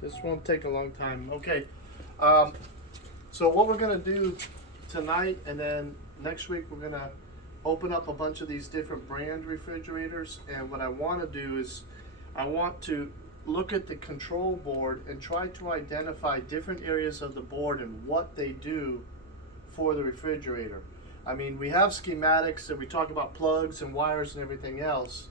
This won't take a long time. Okay. So what we're gonna do tonight, and then next week we're gonna open up a bunch of these different brand refrigerators. And what I want to do is I want to look at the control board and try to identify different areas of the board and what they do for the refrigerator. I mean, we have schematics and we talk about plugs and wires and everything else,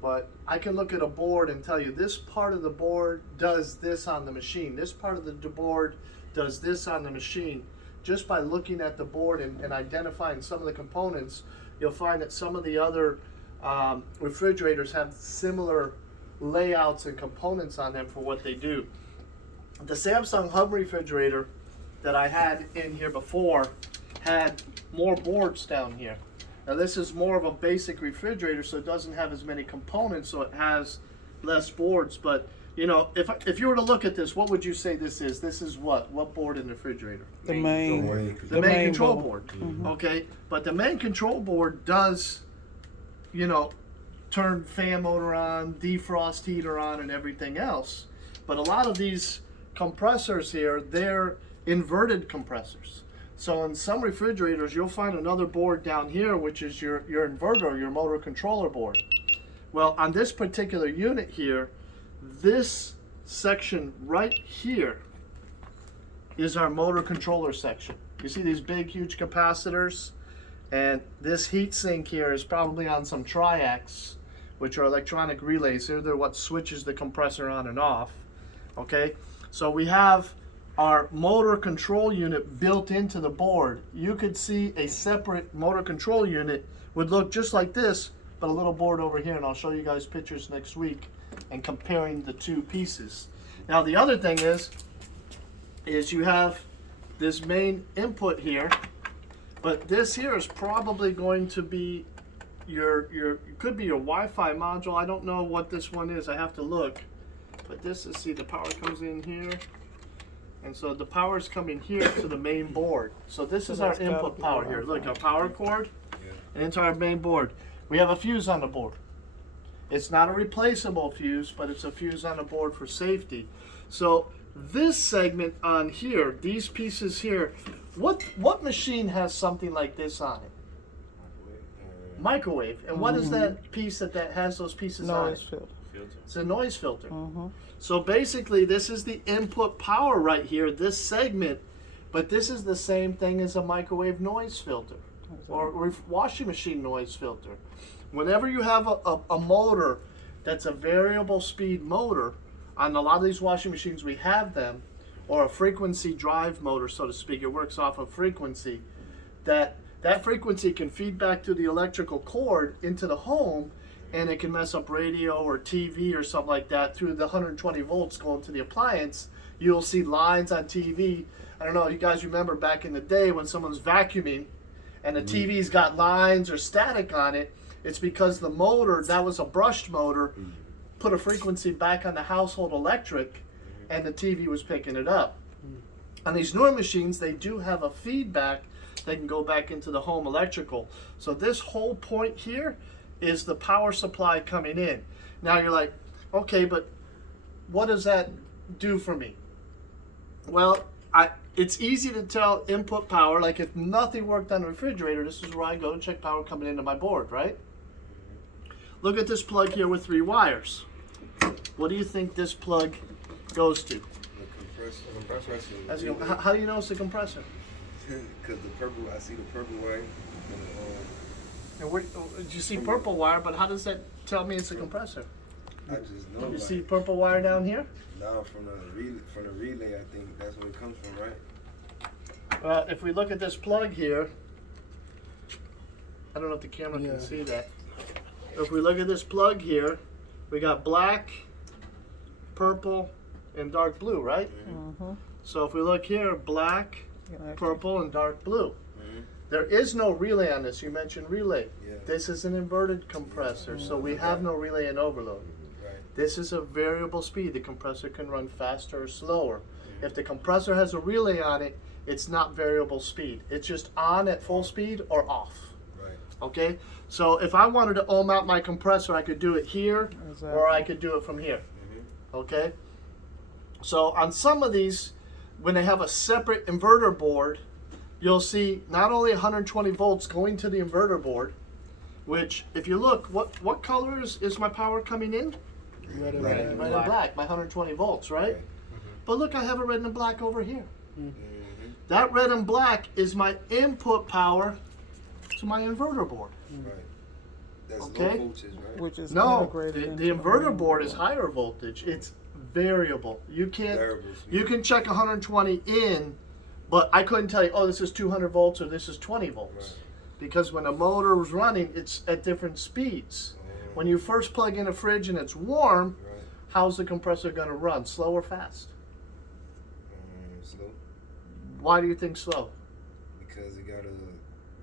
but I can look at a board and tell you this part of the board does this on the machine. This part of the board does this on the machine. Just by looking at the board and identifying some of the components, you'll find that some of the other refrigerators have similar layouts and components on them for what they do. The Samsung Hub refrigerator that I had in here before had more boards down here. Now this is more of a basic refrigerator, so it doesn't have as many components, so it has less boards. But you know, if you were to look at this, what would you say this is? This is what board in the refrigerator? The main control board. Mm-hmm. Okay, but the main control board does, you know, turn fan motor on, defrost heater on, and everything else. But a lot of these compressors here, they're inverted compressors. So in some refrigerators, you'll find another board down here, which is your inverter, your motor controller board. Well, on this particular unit here, this section right here is our motor controller section. You see these big, huge capacitors? And this heat sink here is probably on some triacs, which are electronic relays. They're what switches the compressor on and off. Okay, so we have our motor control unit built into the board. You could see a separate motor control unit would look just like this, but a little board over here, and I'll show you guys pictures next week and comparing the two pieces. Now the other thing is you have this main input here, but this here is probably going to be it could be your Wi-Fi module. I don't know what this one is. I have to look. But this is, see, the power comes in here. And so the power is coming here to the main board. So this is our input power here. Look, a power cord and into our main board. We have a fuse on the board. It's not a replaceable fuse, but it's a fuse on the board for safety. So this segment on here, these pieces here, what machine has something like this on it? Microwave. And what is that piece that has those pieces on it? Noise filter. It's a noise filter. So basically this is the input power right here, this segment, but this is the same thing as a microwave noise filter or washing machine noise filter. Whenever you have a motor that's a variable speed motor, on a lot of these washing machines we have them, or a frequency drive motor, so to speak, it works off of frequency, that frequency can feed back to the electrical cord into the home, and it can mess up radio or TV or something like that through the 120 volts going to the appliance. You'll see lines on TV. I don't know, you guys remember back in the day when someone's vacuuming and the TV's got lines or static on it, it's because the motor, that was a brushed motor, put a frequency back on the household electric and the TV was picking it up. On these newer machines, they do have a feedback that can go back into the home electrical. So this whole point here is the power supply coming in. Now you're like, okay, but what does that do for me? Well, it's easy to tell input power. Like if nothing worked on the refrigerator, this is where I go to check power coming into my board, right? Look at this plug here with 3 wires. What do you think this plug goes to? The compressor. How do you know it's a compressor? Because I see the purple wire. And you see purple wire, but how does that tell me it's a compressor? I just know. You see purple wire down here? No, from the relay, I think that's where it comes from, right? If we look at this plug here, I don't know if the camera can see that. If we look at this plug here, we got black, purple, and dark blue, right? So if we look here, black, purple, and dark blue. There is no relay on this. You mentioned relay. This is an inverted compressor, so we have no relay and overload. This is a variable speed. The compressor can run faster or slower. If the compressor has a relay on it, it's not variable speed. It's just on at full speed or off. Okay, so if I wanted to ohm out my compressor, I could do it here, or I could do it from here. Okay, so on some of these, when they have a separate inverter board, you'll see not only 120 volts going to the inverter board, which if you look, what color is my power coming in? Red and Red and black, my 120 volts, right? But look, I have a red and black over here. That red and black is my input power to my inverter board. Right. That's Okay. low voltage, right? Which is No, integrated the into inverter the board is higher voltage. It's variable. You can't. Variable speed. You can check 120 in, but I couldn't tell you. Oh, this is 200 volts or this is 20 volts, Right. because when a motor is running, it's at different speeds. When you first plug in a fridge and it's warm, Right. how's the compressor going to run? Slow or fast? Slow. Why do you think slow? Because it gotta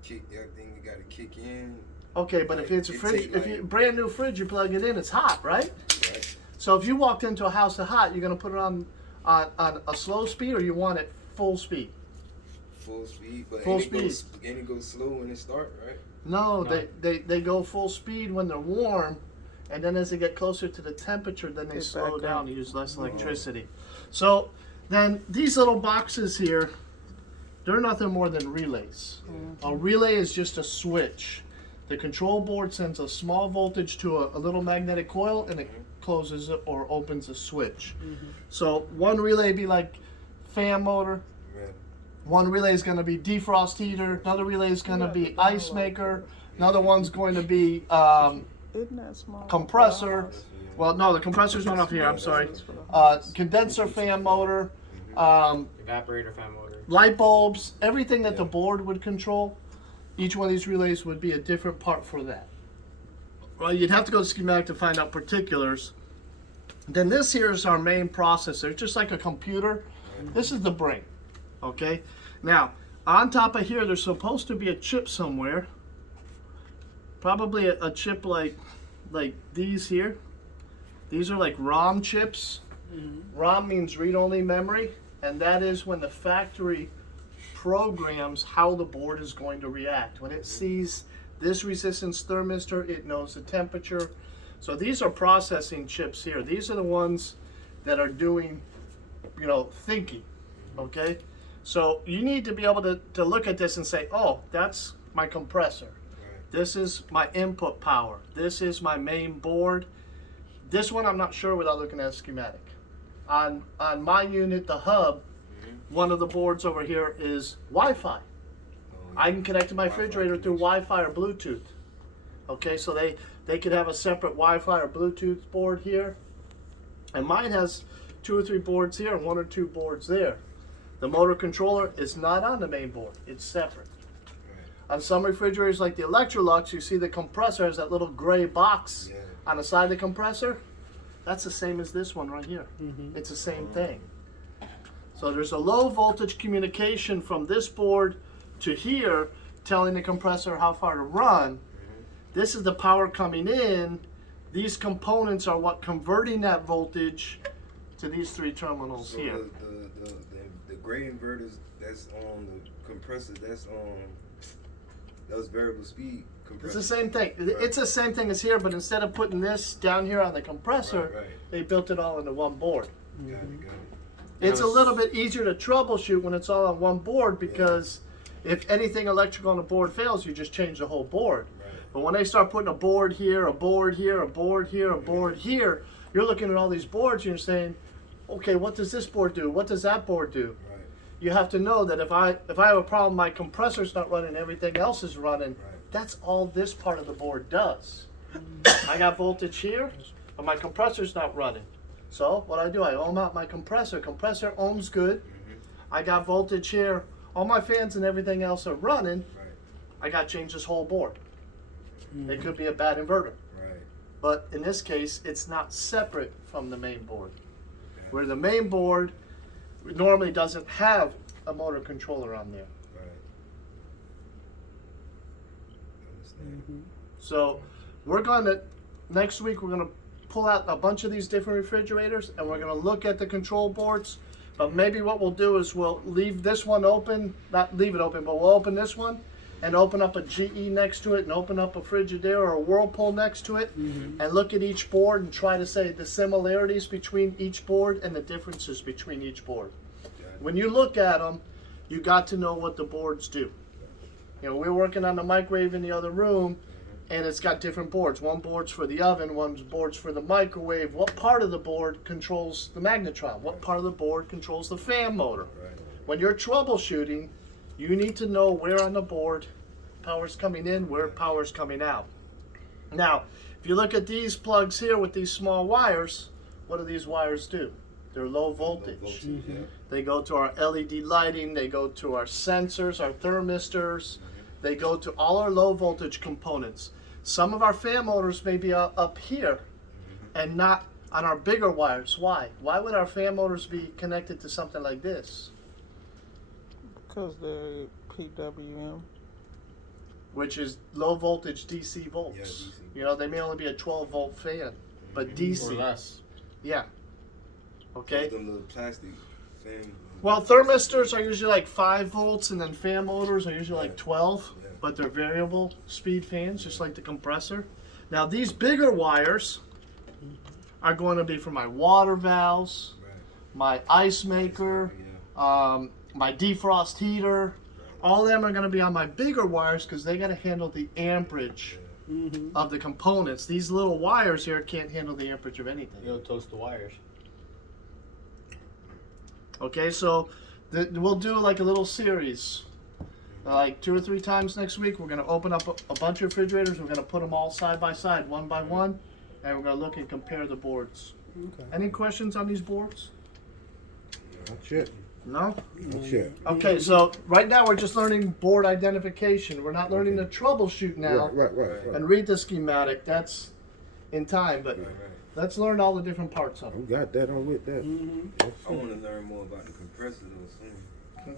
kick. I think it gotta kick in. Okay, but if it's a It fridge, take if you brand new fridge, you plug it in, it's hot, right? Right. So if you walked into a house that's hot, you're gonna put it on a slow speed, or you want it full speed? Full speed, but Full ain't it goes slow when it start, right? No, No. they go full speed when they're warm, and then as they get closer to the temperature, then they Get slow back down up. to use less electricity. So then these little boxes here, they're nothing more than relays. A relay is just a switch. The control board sends a small voltage to a little magnetic coil, and it closes it or opens a switch. So one relay be like fan motor, Right. one relay is going to be defrost heater, another relay is going to be ice maker, another one's going to be Isn't that small? compressor. Well, no, the compressor's not up here, I'm sorry. Condenser fan motor, Evaporator fan motor. light bulbs, everything that the Yeah. board would control. Each one of these relays would be a different part for that. Well, you'd have to go to schematic to find out particulars. Then this here is our main processor, just like a computer. This is the brain, okay? Now, on top of here, there's supposed to be a chip somewhere. Probably a chip like these here. These are like ROM chips. ROM means read-only memory, and that is when the factory programs how the board is going to react. When it sees this resistance thermistor, it knows the temperature. So these are processing chips here. These are the ones that are doing, thinking, okay? So you need to be able to look at this and say, oh, that's my compressor. Right. This is my input power. This is my main board. This one I'm not sure without looking at a schematic. On my unit, the hub, one of the boards over here is Wi-Fi. Oh, I can connect to my Wi-Fi refrigerator through Wi-Fi or Bluetooth. Okay, so they could have a separate Wi-Fi or Bluetooth board here. And mine has 2 or 3 boards here and 1 or 2 boards there. The motor controller is not on the main board. It's separate. Right. On some refrigerators like the Electrolux, you see the compressor has that little gray box Yeah. on the side of the compressor. That's the same as this one right here. It's the same thing. So there's a low voltage communication from this board to here telling the compressor how far to run. This is the power coming in. These components are what converting that voltage to these 3 terminals So here. the gray inverters that's on the compressor, that's on those variable speed It's compressors. the same thing. It's the same thing as here, but instead of putting this down here on the compressor, Right. they built it all into one board. Got it, got it. It's a little bit easier to troubleshoot when it's all on one board, because if anything electrical on the board fails, you just change the whole board. Right. But when they start putting a board here, a board here, a board here, a board here, you're looking at all these boards and you're saying, okay, what does this board do? What does that board do? Right. You have to know that if I have a problem, my compressor's not running, everything else is running. Right. That's all this part of the board does. I got voltage here, but my compressor's not running. So what I do, I ohm out my compressor. Compressor ohms good. I got voltage here. All my fans and everything else are running. Right. I got to change this whole board. It could be a bad inverter. Right. But in this case, it's not separate from the main board. Where the main board normally doesn't have a motor controller on there. Right. Understand. So next week we're going to pull out a bunch of these different refrigerators and we're going to look at the control boards. But maybe what we'll do is we'll leave this one open, not leave it open, but we'll open this one and open up a GE next to it and open up a Frigidaire or a Whirlpool next to it and look at each board and try to say the similarities between each board and the differences between each board. When you look at them, you got to know what the boards do. You know, we're working on the microwave in the other room, and it's got different boards. One board's for the oven, one board's for the microwave. What part of the board controls the magnetron? What part of the board controls the fan motor? When you're troubleshooting, you need to know where on the board power's coming in, where power's coming out. Now, if you look at these plugs here with these small wires, what do these wires do? They're low voltage. They go to our LED lighting, they go to our sensors, our thermistors, they go to all our low voltage components. Some of our fan motors may be up here and not on our bigger wires. Why? Why would our fan motors be connected to something like this? Because they're PWM. Which is low voltage DC volts. Yeah, DC. You know, they may only be a 12 volt fan, but DC. Or less. Yeah. Okay. Them little plastic thing. Well, thermistors are usually like 5 volts, and then fan motors are usually like 12, but they're variable speed fans, just like the compressor. Now, these bigger wires are going to be for my water valves, my ice maker, my defrost heater. All of them are going to be on my bigger wires because they got to handle the amperage of the components. These little wires here can't handle the amperage of anything. You'll toast the wires. Okay, so we'll do like a little series. Like 2 or 3 times next week, we're going to open up a bunch of refrigerators. We're going to put them all side by side, one by one, and we're going to look and compare the boards. Okay. Any questions on these boards? Not yet. No? Not yet. Okay, so right now we're just learning board identification. We're not learning to troubleshoot now Right. and read the schematic. That's in time, but let's learn all the different parts of it. We got that on with that. I want to learn more about the compressor though soon.